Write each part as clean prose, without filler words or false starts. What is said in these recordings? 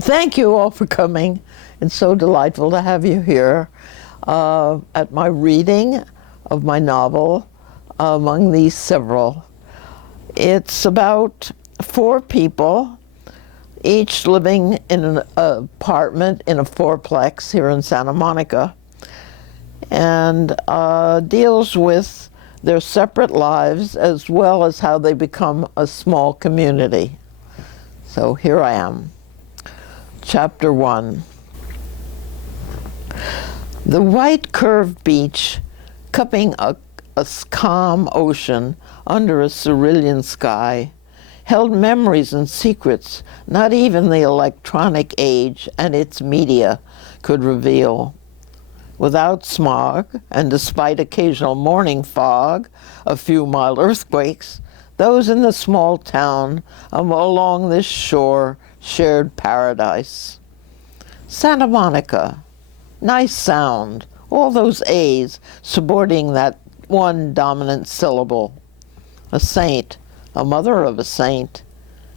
Thank you all for coming. It's so delightful to have you here at my reading of my novel, among these several. It's about 4 people, each living in an apartment in a fourplex here in Santa Monica, and deals with their separate lives as well as how they become a small community. So here I am. Chapter 1. The white curved beach, cupping a calm ocean under a cerulean sky, held memories and secrets not even the electronic age and its media could reveal. Without smog, and despite occasional morning fog, a few mild earthquakes, those in the small town along this shore shared paradise. Santa Monica, nice sound, all those A's supporting that one dominant syllable. A saint, a mother of a saint.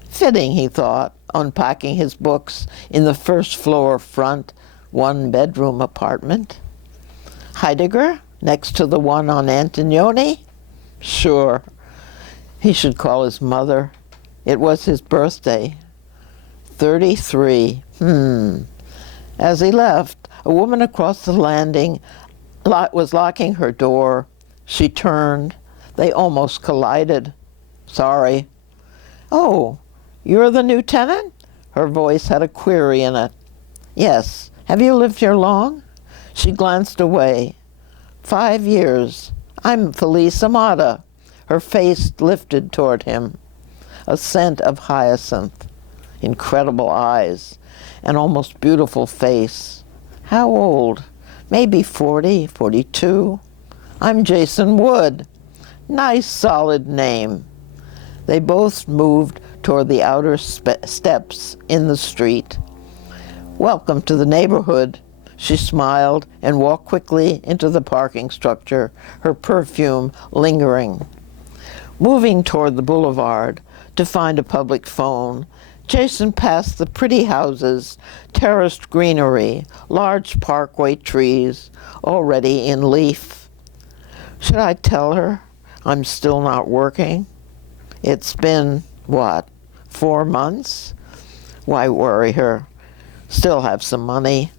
Fitting, he thought, unpacking his books in the first floor front, 1-bedroom apartment. Heidegger, next to the one on Antonioni? Sure. He should call his mother. It was his birthday. 33. As he left, a woman across the landing was locking her door. She turned. They almost collided. Sorry. Oh, you're the new tenant? Her voice had a query in it. Yes. Have you lived here long? She glanced away. 5 years. I'm Felice Amata. Her face lifted toward him. A scent of hyacinth. Incredible eyes. An almost beautiful face. How old? Maybe 40, 42. I'm Jason Wood. Nice solid name. They both moved toward the outer steps in the street. Welcome to the neighborhood. She smiled and walked quickly into the parking structure, her perfume lingering. Moving toward the boulevard to find a public phone, Jason passed the pretty houses, terraced greenery, large parkway trees, already in leaf. Should I tell her I'm still not working? It's been, 4 months? Why worry her? Still have some money.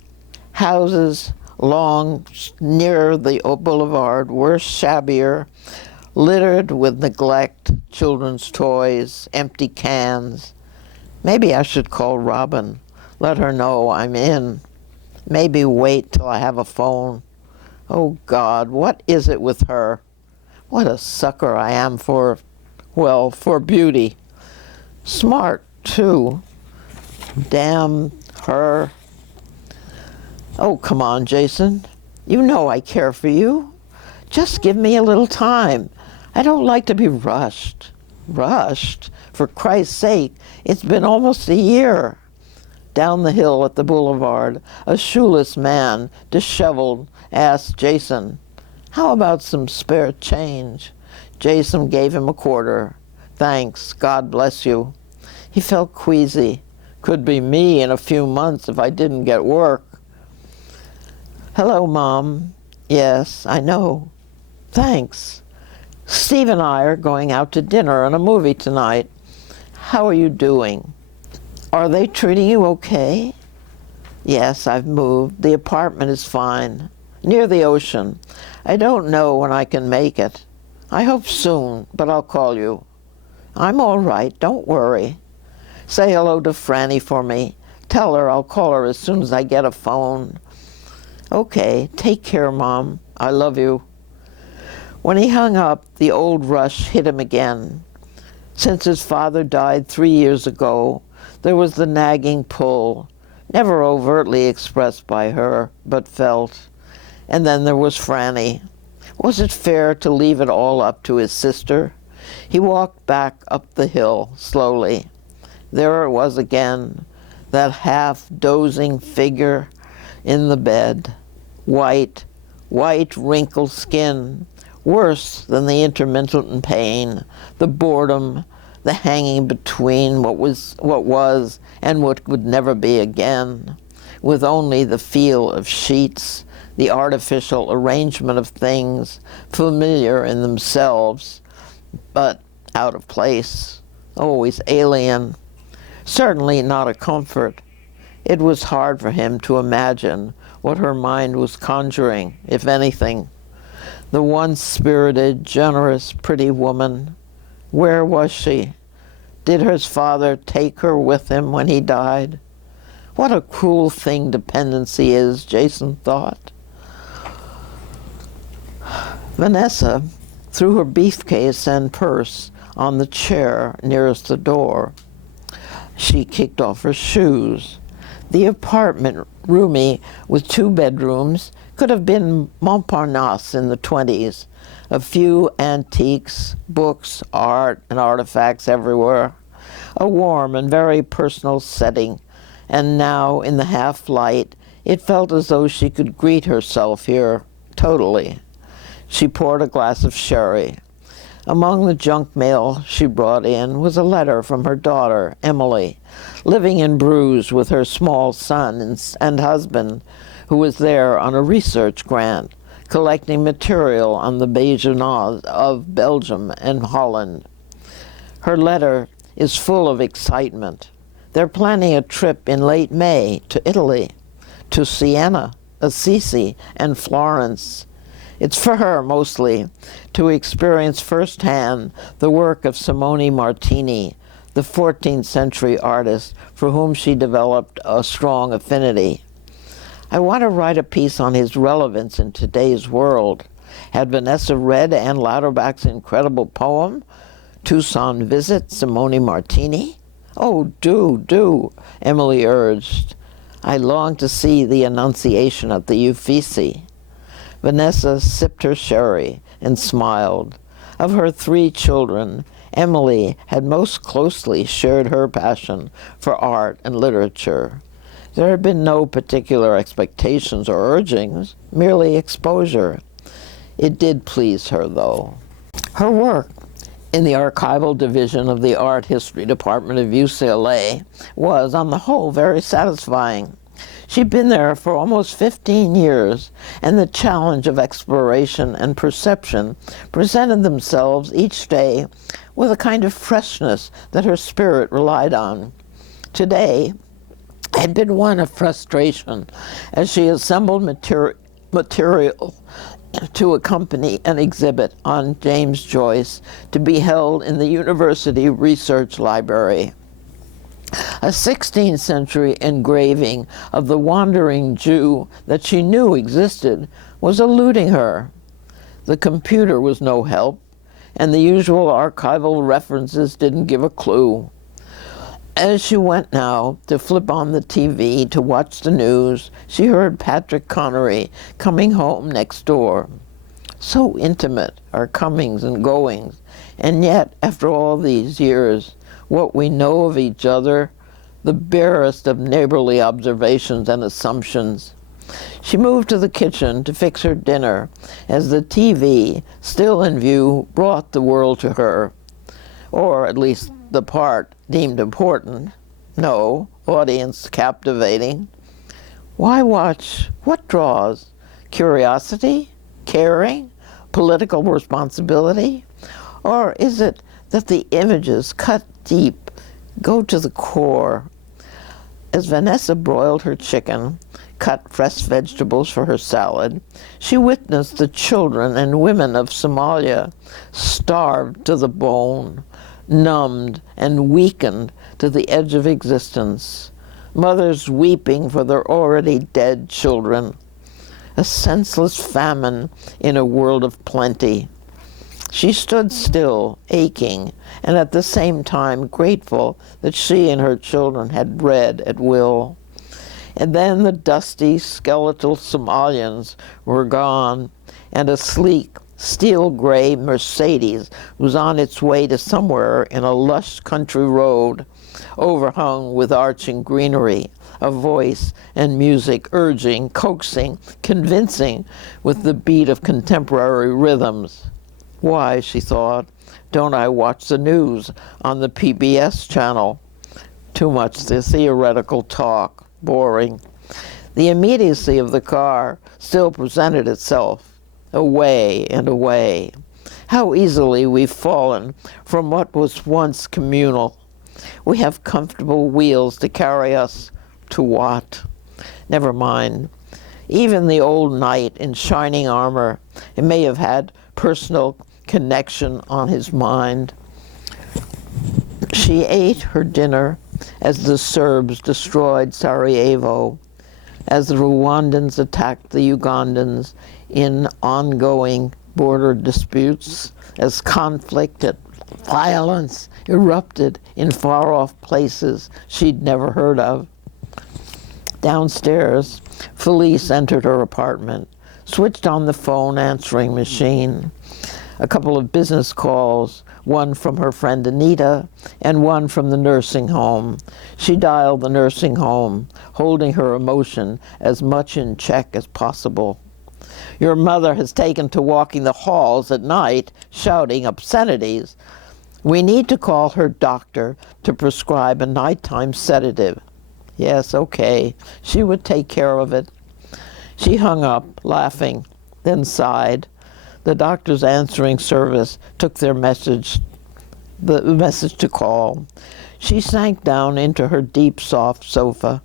Houses long near the boulevard were shabbier, littered with neglect, children's toys, empty cans. Maybe I should call Robin, let her know I'm in. Maybe wait till I have a phone. Oh God, what is it with her? What a sucker I am for beauty. Smart, too. Damn her. Oh, come on, Jason. You know I care for you. Just give me a little time. I don't like to be rushed. Rushed? For Christ's sake, it's been almost a year. Down the hill at the boulevard, a shoeless man, disheveled, asked Jason, how about some spare change? Jason gave him a quarter. Thanks, God bless you. He felt queasy. Could be me in a few months if I didn't get work. Hello, Mom. Yes, I know. Thanks. Steve and I are going out to dinner and a movie tonight. How are you doing? Are they treating you okay? Yes, I've moved. The apartment is fine. Near the ocean. I don't know when I can make it. I hope soon, but I'll call you. I'm all right, don't worry. Say hello to Franny for me. Tell her I'll call her as soon as I get a phone. Okay, take care, Mom. I love you. When he hung up, the old rush hit him again. Since his father died 3 years ago, there was the nagging pull, never overtly expressed by her, but felt. And then there was Franny. Was it fair to leave it all up to his sister? He walked back up the hill, slowly. There it was again, that half-dozing figure in the bed. White, wrinkled skin, worse than the intermittent pain, the boredom, the hanging between what was and what would never be again, with only the feel of sheets, the artificial arrangement of things, familiar in themselves, but out of place, always alien, certainly not a comfort. It was hard for him to imagine what her mind was conjuring, if anything. The once spirited, generous, pretty woman, where was she? Did her father take her with him when he died? What a cruel thing dependency is, Jason thought. Vanessa threw her briefcase and purse on the chair nearest the door. She kicked off her shoes. The apartment, roomy with 2 bedrooms, could have been Montparnasse in the 20s. A few antiques, books, art, and artifacts everywhere. A warm and very personal setting. And now, in the half-light, it felt as though she could greet herself here, totally. She poured a glass of sherry. Among the junk mail she brought in was a letter from her daughter, Emily, living in Bruges with her small son and husband, who was there on a research grant, collecting material on the Beijinaz of Belgium and Holland. Her letter is full of excitement. They're planning a trip in late May to Italy, to Siena, Assisi, and Florence. It's for her, mostly, to experience firsthand the work of Simone Martini, the 14th century artist for whom she developed a strong affinity. I want to write a piece on his relevance in today's world. Had Vanessa read Anne Lauterbach's incredible poem, Tucson Visit, Simone Martini? Oh, do, Emily urged. I long to see the Annunciation at the Uffizi. Vanessa sipped her sherry and smiled. Of her 3 children, Emily had most closely shared her passion for art and literature. There had been no particular expectations or urgings, merely exposure. It did please her, though. Her work in the archival division of the Art History Department of UCLA was, on the whole, very satisfying. She'd been there for almost 15 years, and the challenge of exploration and perception presented themselves each day with a kind of freshness that her spirit relied on. Today had been one of frustration as she assembled material to accompany an exhibit on James Joyce to be held in the University Research Library. A 16th century engraving of the wandering Jew that she knew existed was eluding her. The computer was no help, and the usual archival references didn't give a clue. As she went now to flip on the TV to watch the news, she heard Patrick Connery coming home next door. So intimate, our comings and goings, and yet, after all these years, what we know of each other, the barest of neighborly observations and assumptions. She moved to the kitchen to fix her dinner as the TV, still in view, brought the world to her, or at least the part deemed important. No, audience captivating. Why watch? What draws? Curiosity? Caring? Political responsibility? Or is it that the images cut deep, go to the core? As Vanessa broiled her chicken, cut fresh vegetables for her salad, she witnessed the children and women of Somalia starved to the bone, numbed and weakened to the edge of existence, mothers weeping for their already dead children, a senseless famine in a world of plenty. She stood still, aching, and at the same time grateful that she and her children had bread at will. And then the dusty, skeletal Somalians were gone, and a sleek, steel-gray Mercedes was on its way to somewhere in a lush country road, overhung with arching greenery, a voice and music urging, coaxing, convincing with the beat of contemporary rhythms. Why, she thought, don't I watch the news on the PBS channel? Too much theoretical talk, boring. The immediacy of the car still presented itself, away and away. How easily we've fallen from what was once communal. We have comfortable wheels to carry us to what? Never mind. Even the old knight in shining armor, it may have had personal connection on his mind. She ate her dinner as the Serbs destroyed Sarajevo, as the Rwandans attacked the Ugandans in ongoing border disputes, as conflict and violence erupted in far-off places she'd never heard of. Downstairs, Felice entered her apartment, switched on the phone answering machine. A couple of business calls, one from her friend Anita and one from the nursing home. She dialed the nursing home, holding her emotion as much in check as possible. Your mother has taken to walking the halls at night, shouting obscenities. We need to call her doctor to prescribe a nighttime sedative. Yes, okay, she would take care of it. She hung up, laughing, then sighed. The doctor's answering service took the message to call. She sank down into her deep, soft sofa,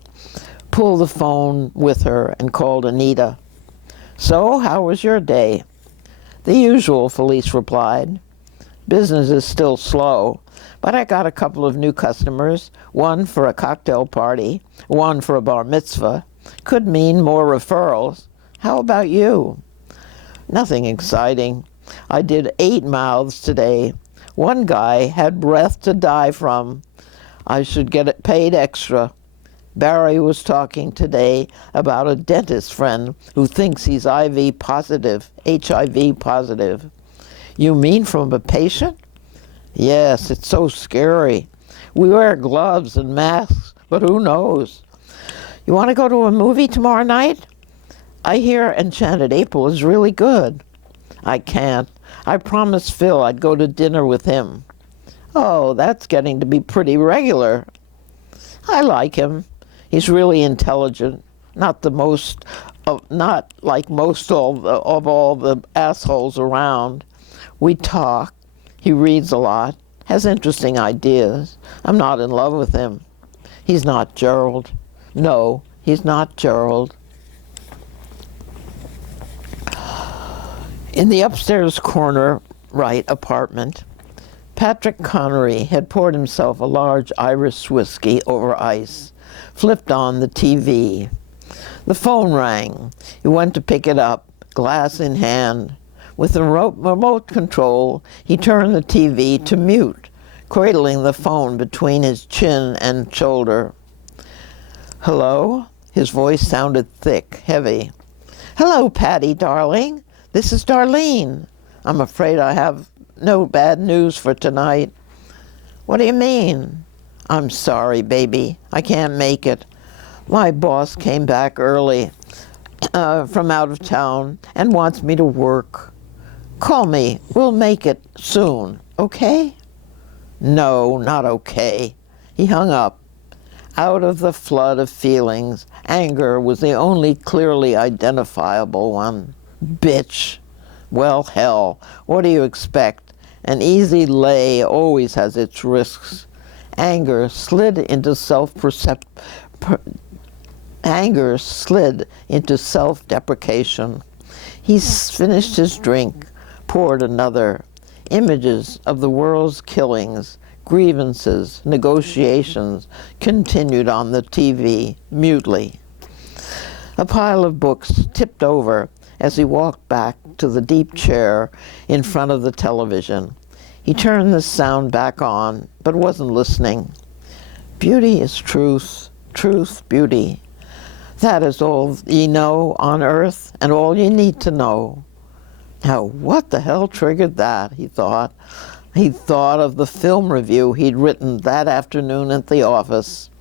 pulled the phone with her, and called Anita. So, how was your day? The usual, Felice replied. Business is still slow, but I got a couple of new customers, one for a cocktail party, one for a bar mitzvah. Could mean more referrals. How about you? Nothing exciting. I did 8 mouths today. One guy had breath to die from. I should get it paid extra. Barry was talking today about a dentist friend who thinks he's HIV positive. You mean from a patient? Yes, it's so scary. We wear gloves and masks, but who knows? You want to go to a movie tomorrow night? I hear Enchanted April is really good. I can't. I promised Phil I'd go to dinner with him. Oh, that's getting to be pretty regular. I like him. He's really intelligent. Not like most of all the assholes around. We talk. He reads a lot. Has interesting ideas. I'm not in love with him. He's not Gerald. No, he's not Gerald. In the upstairs corner right apartment, Patrick Connery had poured himself a large Irish whiskey over ice, flipped on the TV. The phone rang. He went to pick it up, glass in hand. With the remote control, he turned the TV to mute, cradling the phone between his chin and shoulder. Hello? His voice sounded thick, heavy. Hello, Patty, darling. This is Darlene. I'm afraid I have no bad news for tonight. What do you mean? I'm sorry, baby. I can't make it. My boss came back early from out of town and wants me to work. Call me. We'll make it soon, okay? No, not okay. He hung up. Out of the flood of feelings, anger was the only clearly identifiable one. Bitch. Well, hell, what do you expect? An easy lay always has its risks. Anger slid into self-deprecation. He finished his drink, poured another. Images of the world's killings, grievances, negotiations continued on the TV, mutely. A pile of books tipped over as he walked back to the deep chair in front of the television. He turned the sound back on, but wasn't listening. Beauty is truth, truth, beauty. That is all ye know on earth, and all ye need to know. Now, what the hell triggered that, he thought. He thought of the film review he'd written that afternoon at the office.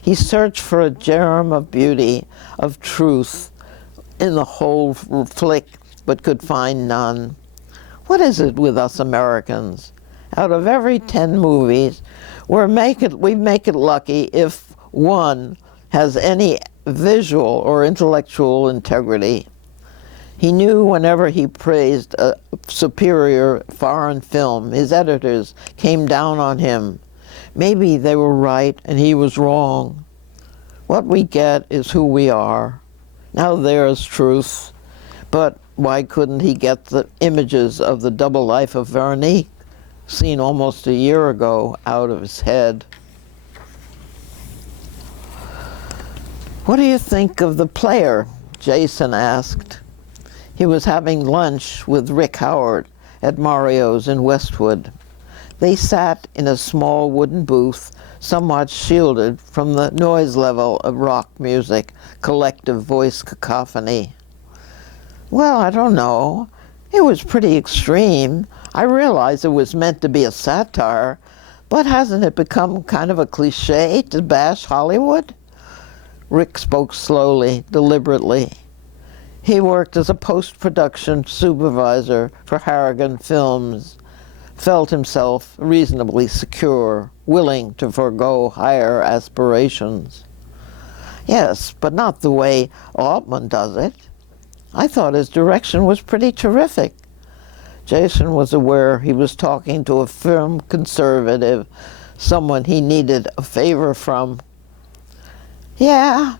He searched for a germ of beauty, of truth, in the whole flick, but could find none. What is it with us Americans? Out of every 10 movies, we make it lucky if one has any visual or intellectual integrity. He knew whenever he praised a superior foreign film, his editors came down on him. Maybe they were right and he was wrong. What we get is who we are. Now there's truth. But why couldn't he get the images of the double life of Veronique, seen almost a year ago, out of his head? What do you think of the player? Jason asked. He was having lunch with Rick Howard at Mario's in Westwood. They sat in a small wooden booth, somewhat shielded from the noise level of rock music, collective voice cacophony. Well, I don't know. It was pretty extreme. I realize it was meant to be a satire, but hasn't it become kind of a cliche to bash Hollywood? Rick spoke slowly, deliberately. He worked as a post-production supervisor for Harrigan Films, felt himself reasonably secure, willing to forego higher aspirations. Yes, but not the way Altman does it. I thought his direction was pretty terrific. Jason was aware he was talking to a firm conservative, someone he needed a favor from. Yeah,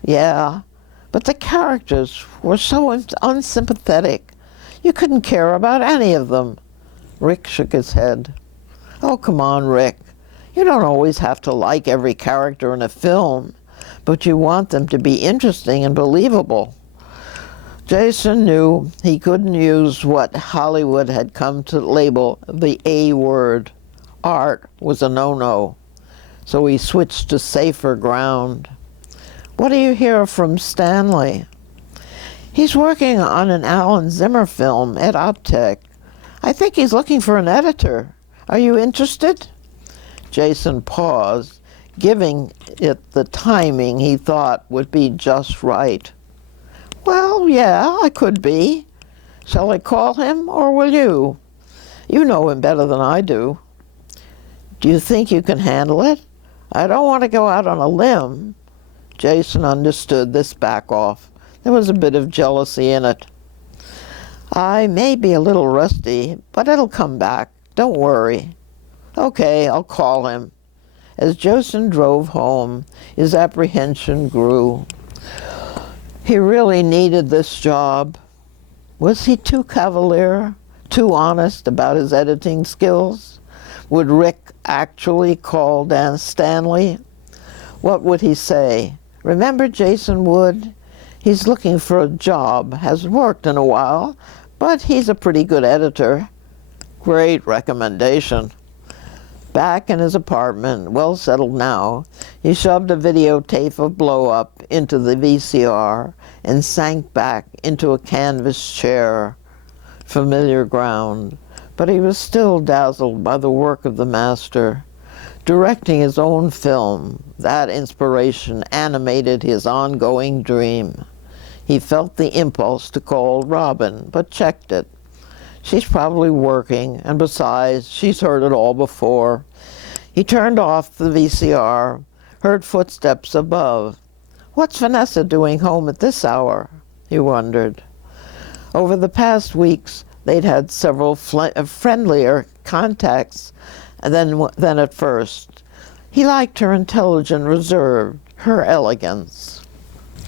but the characters were so unsympathetic. You couldn't care about any of them. Rick shook his head. Oh, come on, Rick. You don't always have to like every character in a film, but you want them to be interesting and believable. Jason knew he couldn't use what Hollywood had come to label the A word. Art was a no-no, so he switched to safer ground. What do you hear from Stanley? He's working on an Alan Zimmer film at Optech. I think he's looking for an editor. Are you interested? Jason paused, giving it the timing he thought would be just right. Well, yeah, I could be. Shall I call him, or will you? You know him better than I do. Do you think you can handle it? I don't want to go out on a limb. Jason understood this back off. There was a bit of jealousy in it. I may be a little rusty, but it'll come back. Don't worry. Okay, I'll call him. As Jason drove home, his apprehension grew. He really needed this job. Was he too cavalier, too honest about his editing skills? Would Rick actually call Dan Stanley? What would he say? Remember Jason Wood? He's looking for a job, hasn't worked in a while, but he's a pretty good editor. Great recommendation. Back in his apartment, well settled now, he shoved a videotape of Blow Up into the VCR and sank back into a canvas chair. Familiar ground, but he was still dazzled by the work of the master. Directing his own film, that inspiration animated his ongoing dream. He felt the impulse to call Robin, but checked it. She's probably working, and besides, she's heard it all before. He turned off the VCR, heard footsteps above. What's Vanessa doing home at this hour? He wondered. Over the past weeks, they'd had several friendlier contacts than at first. He liked her intelligent reserve, her elegance.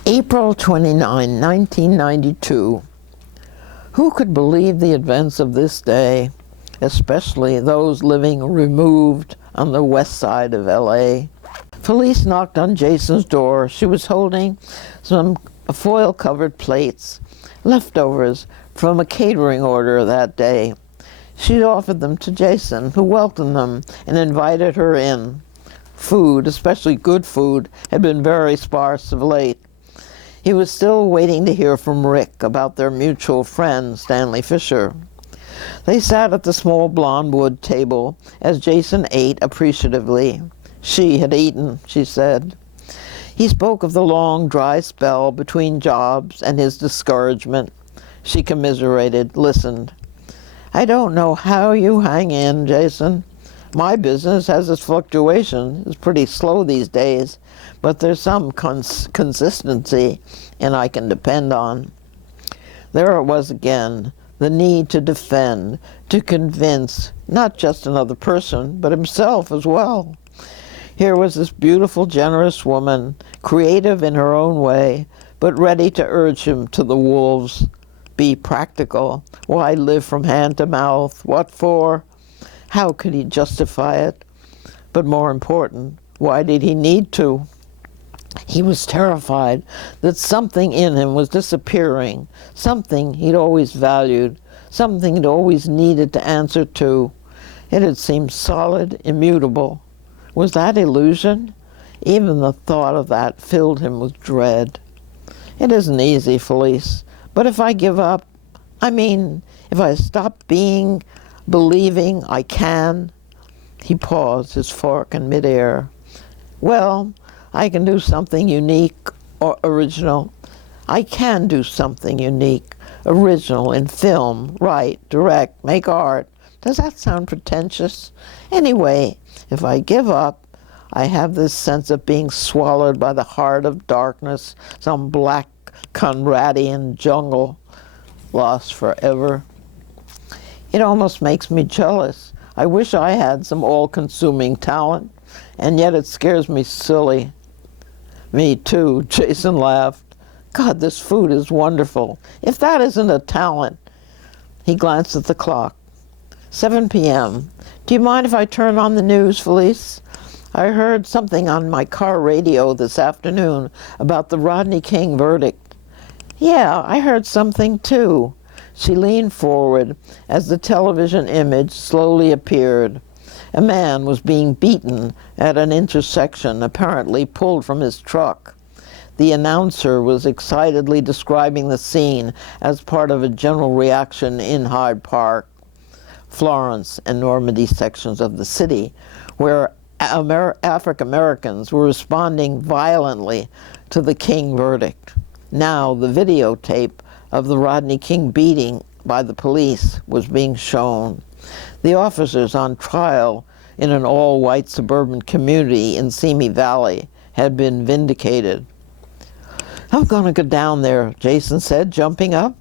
April 29, 1992. Who could believe the events of this day, especially those living removed on the west side of L.A.? Felice knocked on Jason's door. She was holding some foil-covered plates, leftovers from a catering order that day. She'd offered them to Jason, who welcomed them and invited her in. Food, especially good food, had been very sparse of late. He was still waiting to hear from Rick about their mutual friend, Stanley Fisher. They sat at the small blonde wood table as Jason ate appreciatively. She had eaten, she said. He spoke of the long, dry spell between jobs and his discouragement. She commiserated, listened. I don't know how you hang in, Jason. My business has its fluctuations. It's pretty slow these days, but there's some consistency, and I can depend on. There it was again, the need to defend, to convince, not just another person, but himself as well. Here was this beautiful, generous woman, creative in her own way, but ready to urge him to the wolves. Be practical. Why live from hand to mouth? What for? How could he justify it? But more important, why did he need to? He was terrified that something in him was disappearing, something he'd always valued, something he'd always needed to answer to. It had seemed solid, immutable. Was that illusion? Even the thought of that filled him with dread. It isn't easy, Felice, but if I give up, if I stop believing I can. He paused, his fork in midair. Well, I can do something unique or original. I can do something unique, original in film, write, direct, make art. Does that sound pretentious? Anyway, if I give up, I have this sense of being swallowed by the heart of darkness, some black Conradian jungle, lost forever. It almost makes me jealous. I wish I had some all-consuming talent, and yet it scares me silly. Me too, Jason laughed. God, this food is wonderful. If that isn't a talent. He glanced at the clock. 7 p.m. Do you mind if I turn on the news, Felice? I heard something on my car radio this afternoon about the Rodney King verdict. Yeah, I heard something too. She leaned forward as the television image slowly appeared. A man was being beaten at an intersection, apparently pulled from his truck. The announcer was excitedly describing the scene as part of a general reaction in Hyde Park, Florence, and Normandy sections of the city, where African Americans were responding violently to the King verdict. Now the videotape of the Rodney King beating by the police was being shown. The officers on trial in an all-white suburban community in Simi Valley had been vindicated. I'm going to go down there, Jason said, jumping up.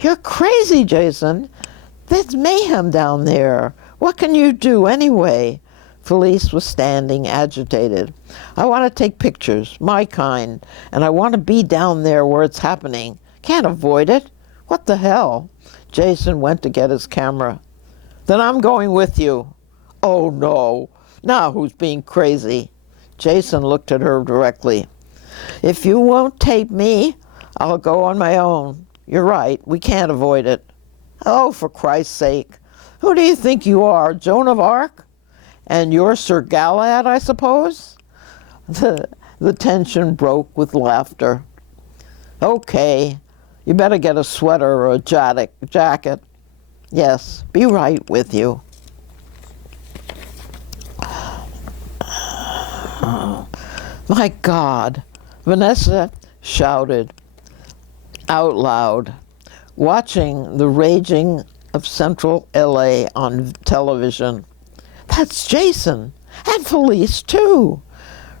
You're crazy, Jason. There's mayhem down there. What can you do anyway? Felice was standing, agitated. I want to take pictures, my kind, and I want to be down there where it's happening. Can't avoid it. What the hell? Jason went to get his camera. Then I'm going with you. Oh, no. Now who's being crazy? Jason looked at her directly. If you won't tape me, I'll go on my own. You're right. We can't avoid it. Oh, for Christ's sake. Who do you think you are, Joan of Arc? And you're Sir Galahad, I suppose? The tension broke with laughter. Okay. You better get a sweater or a jacket. Yes, be right with you. My God, Vanessa shouted out loud, watching the raging of central LA on television. That's Jason, and Felice too.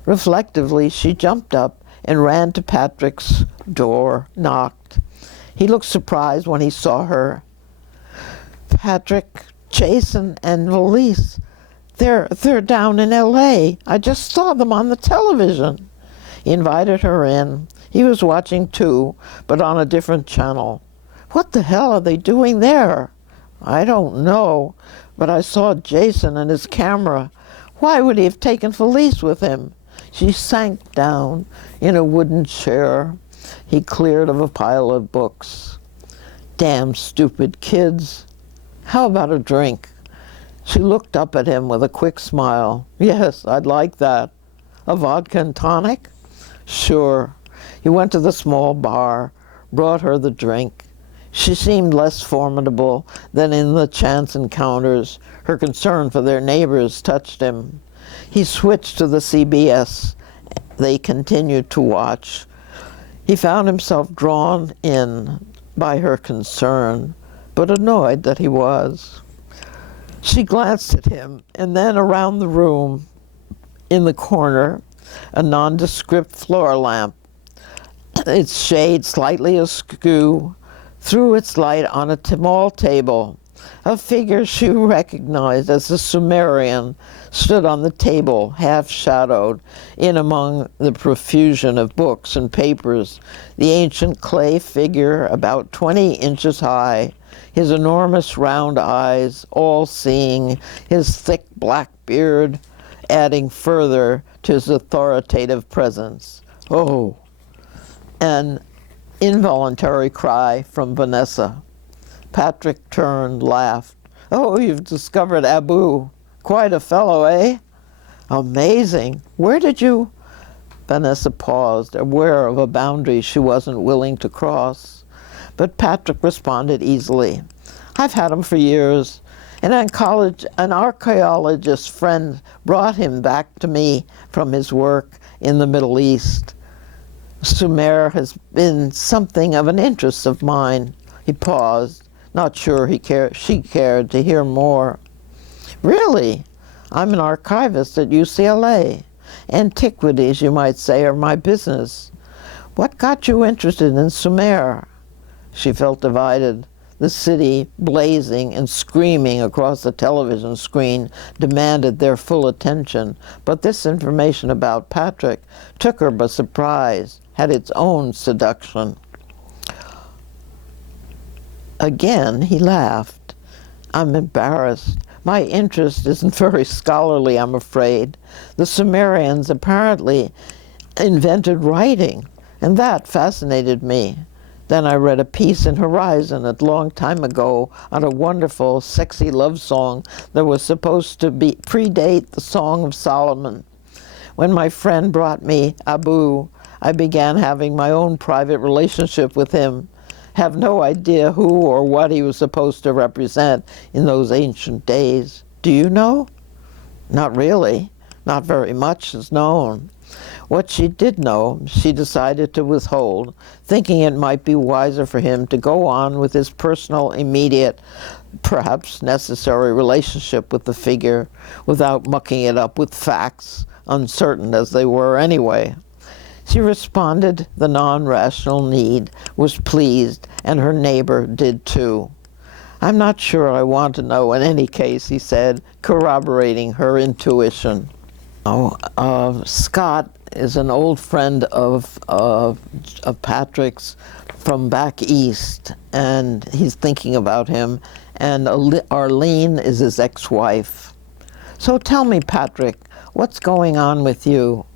Reflectively, she jumped up and ran to Patrick's door, knocked. He looked surprised when he saw her. Patrick, Jason, and Felice, they're down in L.A. I just saw them on the television. He invited her in. He was watching too, but on a different channel. What the hell are they doing there? I don't know, but I saw Jason and his camera. Why would he have taken Felice with him? She sank down in a wooden chair. He cleared of a pile of books. Damn stupid kids. How about a drink? She looked up at him with a quick smile. Yes, I'd like that. A vodka and tonic? Sure. He went to the small bar, brought her the drink. She seemed less formidable than in the chance encounters. Her concern for their neighbors touched him. He switched to the CBS. They continued to watch. He found himself drawn in by her concern, but annoyed that he was. She glanced at him, and then around the room. In the corner, a nondescript floor lamp, its shade slightly askew, threw its light on a small table. A figure she recognized as the Sumerian stood on the table, half-shadowed, in among the profusion of books and papers, the ancient clay figure about 20 inches high, his enormous round eyes all-seeing, his thick black beard adding further to his authoritative presence. Oh, an involuntary cry from Vanessa. Patrick turned, laughed. Oh, you've discovered Abu. Quite a fellow, eh? Amazing. Where did you... Vanessa paused, aware of a boundary she wasn't willing to cross. But Patrick responded easily. I've had him for years. An archaeologist friend brought him back to me from his work in the Middle East. Sumer has been something of an interest of mine. He paused, not sure she cared to hear more. Really? I'm an archivist at UCLA. Antiquities, you might say, are my business. What got you interested in Sumer? She felt divided. The city, blazing and screaming across the television screen, demanded their full attention. But this information about Patrick took her by surprise, had its own seduction. Again, he laughed. I'm embarrassed. My interest isn't very scholarly, I'm afraid. The Sumerians apparently invented writing, and that fascinated me. Then I read a piece in Horizon a long time ago on a wonderful, sexy love song that was supposed to predate the Song of Solomon. When my friend brought me Abu, I began having my own private relationship with him. Have no idea who or what he was supposed to represent in those ancient days. Do you know? Not really. Not very much is known. What she did know, she decided to withhold, thinking it might be wiser for him to go on with his personal, immediate, perhaps necessary relationship with the figure without mucking it up with facts, uncertain as they were anyway. She responded the non-rational need, was pleased, and her neighbor did too. I'm not sure I want to know in any case, he said, corroborating her intuition. Scott is an old friend of Patrick's from back east, and he's thinking about him, and Arlene is his ex-wife. So tell me, Patrick, what's going on with you?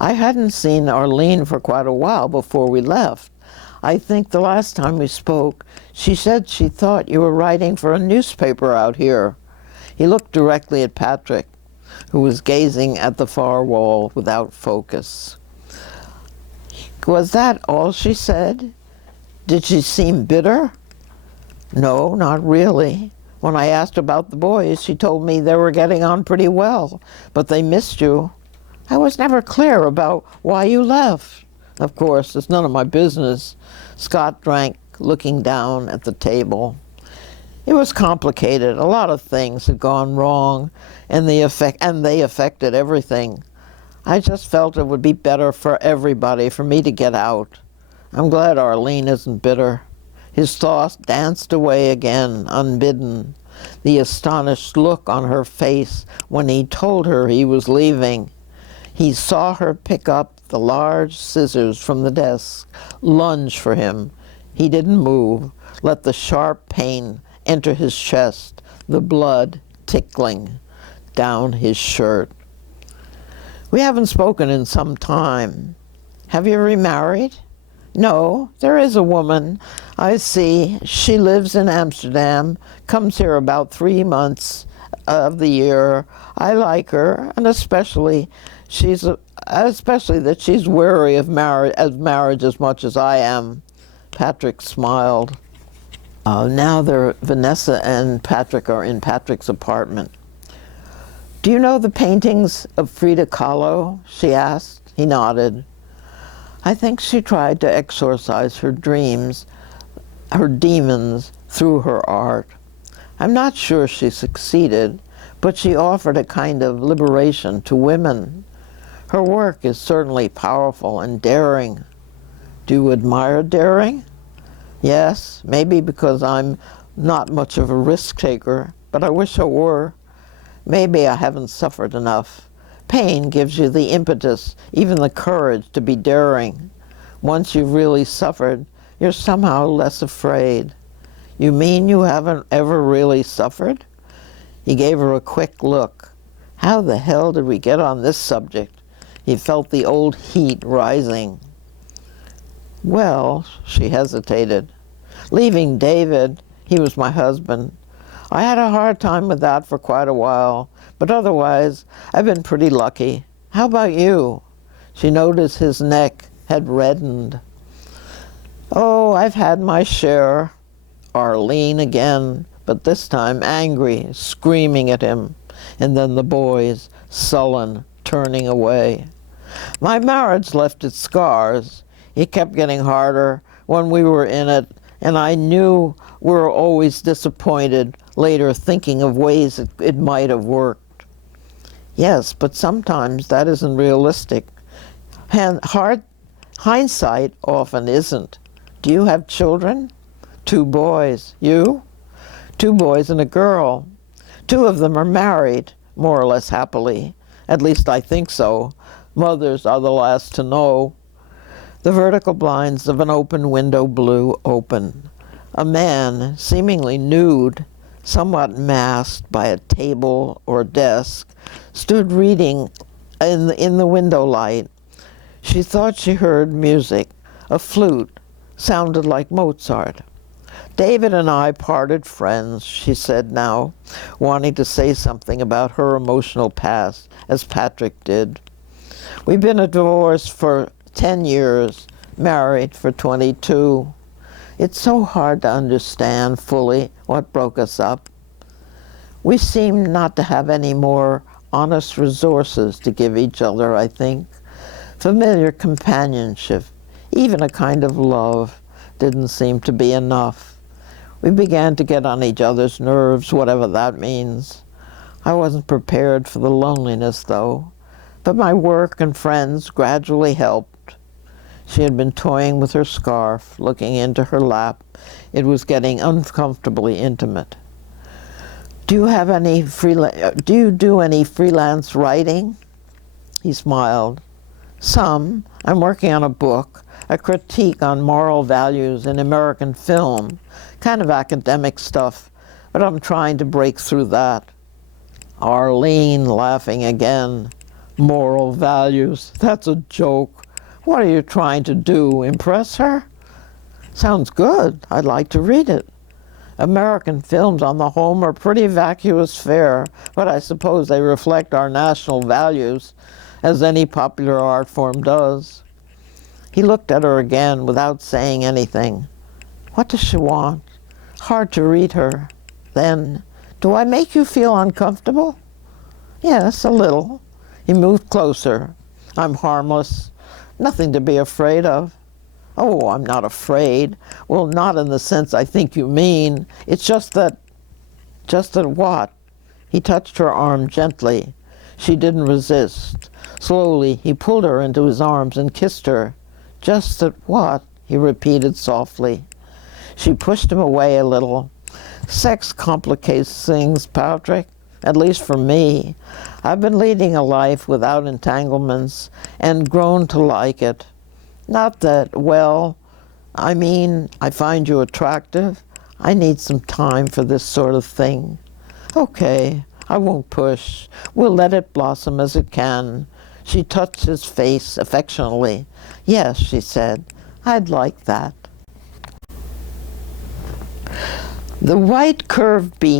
I hadn't seen Arlene for quite a while before we left. I think the last time we spoke, she said she thought you were writing for a newspaper out here. He looked directly at Patrick, who was gazing at the far wall without focus. Was that all she said? Did she seem bitter? No, not really. When I asked about the boys, she told me they were getting on pretty well, but they missed you. I was never clear about why you left. Of course, it's none of my business. Scott drank, looking down at the table. It was complicated. A lot of things had gone wrong, and they affected everything. I just felt it would be better for everybody for me to get out. I'm glad Arlene isn't bitter. His thoughts danced away again, unbidden. The astonished look on her face when he told her he was leaving. He saw her pick up the large scissors from the desk, lunge for him. He didn't move, let the sharp pain enter his chest, the blood tickling down his shirt. We haven't spoken in some time. Have you remarried? No, there is a woman. I see. She lives in Amsterdam, comes here about 3 months of the year. I like her, and especially that she's wary of marriage as much as I am. Patrick smiled. Now Vanessa and Patrick are in Patrick's apartment. Do you know the paintings of Frida Kahlo? She asked. He nodded. I think she tried to exorcise her dreams, her demons, through her art. I'm not sure she succeeded, but she offered a kind of liberation to women. Her work is certainly powerful and daring. Do you admire daring? Yes, maybe because I'm not much of a risk taker, but I wish I were. Maybe I haven't suffered enough. Pain gives you the impetus, even the courage to be daring. Once you've really suffered, you're somehow less afraid. You mean you haven't ever really suffered? He gave her a quick look. How the hell did we get on this subject? He felt the old heat rising. Well, she hesitated. Leaving David, he was my husband. I had a hard time with that for quite a while, but otherwise, I've been pretty lucky. How about you? She noticed his neck had reddened. Oh, I've had my share. Arlene again, but this time angry, screaming at him, and then the boys, sullen, turning away. My marriage left its scars. It kept getting harder when we were in it, and I knew we were always disappointed later, thinking of ways it might have worked. Yes, but sometimes that isn't realistic. And hindsight often isn't. Do you have children? 2 boys. You? 2 boys and a girl. 2 of them are married, more or less happily. At least I think so. Mothers are the last to know. The vertical blinds of an open window blew open. A man, seemingly nude, somewhat masked by a table or desk, stood reading in the window light. She thought she heard music. A flute sounded like Mozart. David and I parted friends, she said now, wanting to say something about her emotional past, as Patrick did. We've been divorced for 10 years, married for 22. It's so hard to understand fully what broke us up. We seem not to have any more honest resources to give each other, I think. Familiar companionship, even a kind of love, didn't seem to be enough. We began to get on each other's nerves, whatever that means. I wasn't prepared for the loneliness, though, but my work and friends gradually helped. She had been toying with her scarf, looking into her lap. It was getting uncomfortably intimate. Do you do any freelance writing? He smiled. Some. I'm working on a book, a critique on moral values in American film, kind of academic stuff, but I'm trying to break through that. Arlene laughing again. Moral values, that's a joke. What are you trying to do, impress her? Sounds good. I'd like to read it. American films on the whole are pretty vacuous fare, but I suppose they reflect our national values, as any popular art form does. He looked at her again without saying anything. What does she want? Hard to read her. Then, do I make you feel uncomfortable? Yes, a little. He moved closer. I'm harmless. Nothing to be afraid of. Oh, I'm not afraid. Well, not in the sense I think you mean. It's just that what? He touched her arm gently. She didn't resist. Slowly, he pulled her into his arms and kissed her. Just that what? He repeated softly. She pushed him away a little. Sex complicates things, Patrick. At least for me. I've been leading a life without entanglements and grown to like it. Not that, well, I mean, I find you attractive. I need some time for this sort of thing. Okay, I won't push. We'll let it blossom as it can. She touched his face affectionately. Yes, she said, I'd like that. The white curved beach